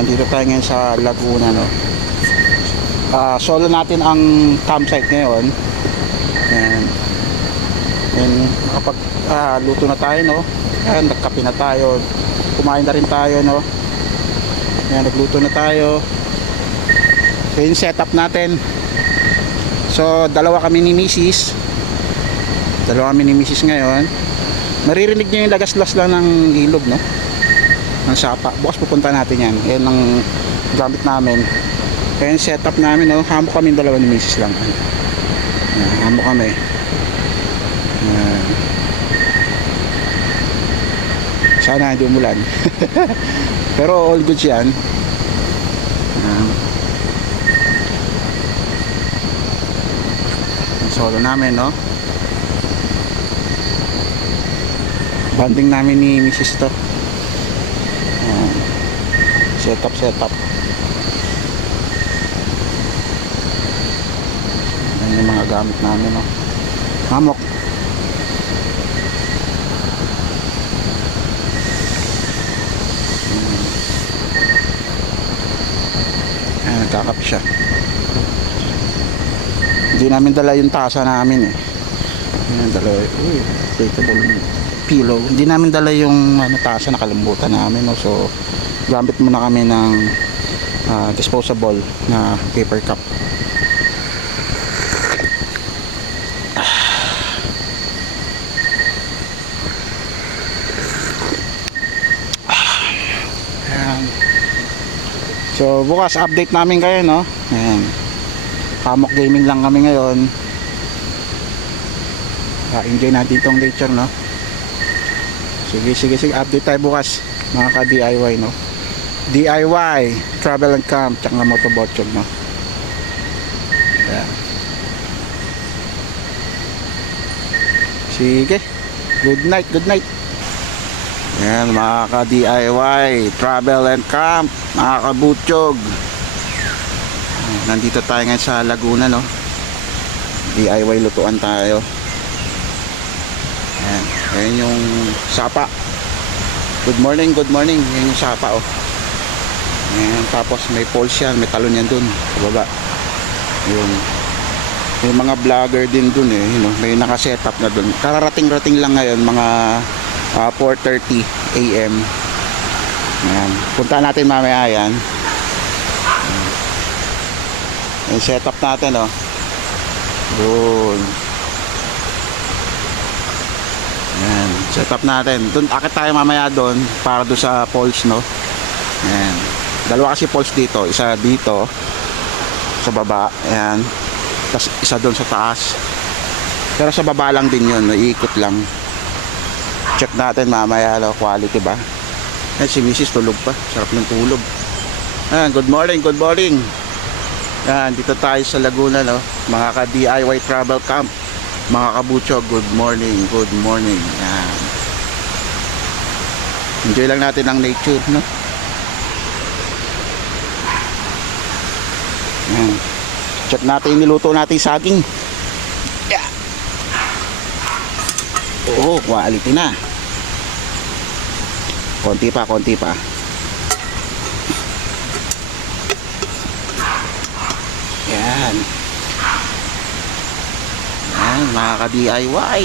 Nandito tayo ngayon sa Laguna, no. Solo natin ang campsite ngayon. And kapag luto na tayo, no. Ayan, nagkape na tayo. Kumain na rin tayo, no. Ayan, nagluto na tayo. So yung setup natin. So dalawa kami ni Mrs. Ngayon. Maririnig nyo yung lagaslas lang ng ilog, no, ng sapa. Bukas pupunta natin yan. Yan ang gamit namin. Kaya yung setup namin, no, hamok kami dalawa ni Mrs. lang. Yan, hamok kami. Yan. Sana hindi umulan. Pero all good yan. Yan. Solo namin, no. Banding namin ni Mrs. to. Setup. Yan yung mga gamit namin, no. Hamok. Nagkakape siya. Hindi namin dala yung tasa namin, eh. Yan, dala. Uy, inflatable pillow. Hindi namin dala yung tasa, nakalimbutan namin, no? So gamit muna kami ng disposable na paper cup. Ayan. So bukas update namin kayo, no. Ayan. Hamok gaming lang kami ngayon. Enjoy natin tong nature, no. Sige, update tayo bukas mga ka-DIY, no. DIY, travel and camp, tsaka nga motobotsog, no. Ayan. Sige, good night. Ayan, mga ka-DIY, travel and camp, mga kabutsog. Nandito tayo ngayon sa Laguna, no. DIY lutuan tayo. Ayan yung sapa. Good morning. Ayan yung sapa, oh. Ayan, tapos may poles yan, may talon yan dun sa baba. Yun. May mga vlogger din dun, eh. You know, may nakasetup na dun. Kararating lang ngayon, mga 4:30 AM. Ayan. Punta natin mamaya yan. Yung setup natin, oh. Dun. Ayan, setup natin. Doon akit tayo mamaya doon para doon sa poles, no. Ayan. Dalawa kasi poles dito, isa dito sa baba, ayan. Tapos isa doon sa taas. Pero sa baba lang din 'yun, iikot lang. Check natin mamaya, no, quality ba. Ayan, si Mrs. tulog pa. Sarap ng tulog. Ayan, good morning. Ayan, dito tayo sa Laguna, no. Mga ka-DIY travel camp. Mga kabutsog, good morning. Yan. Enjoy lang natin ang nature, no? Yan. Check natin, niluto natin saging. Yeah. Oo, quality na. Konti pa. Yan. Mga ka-DIY.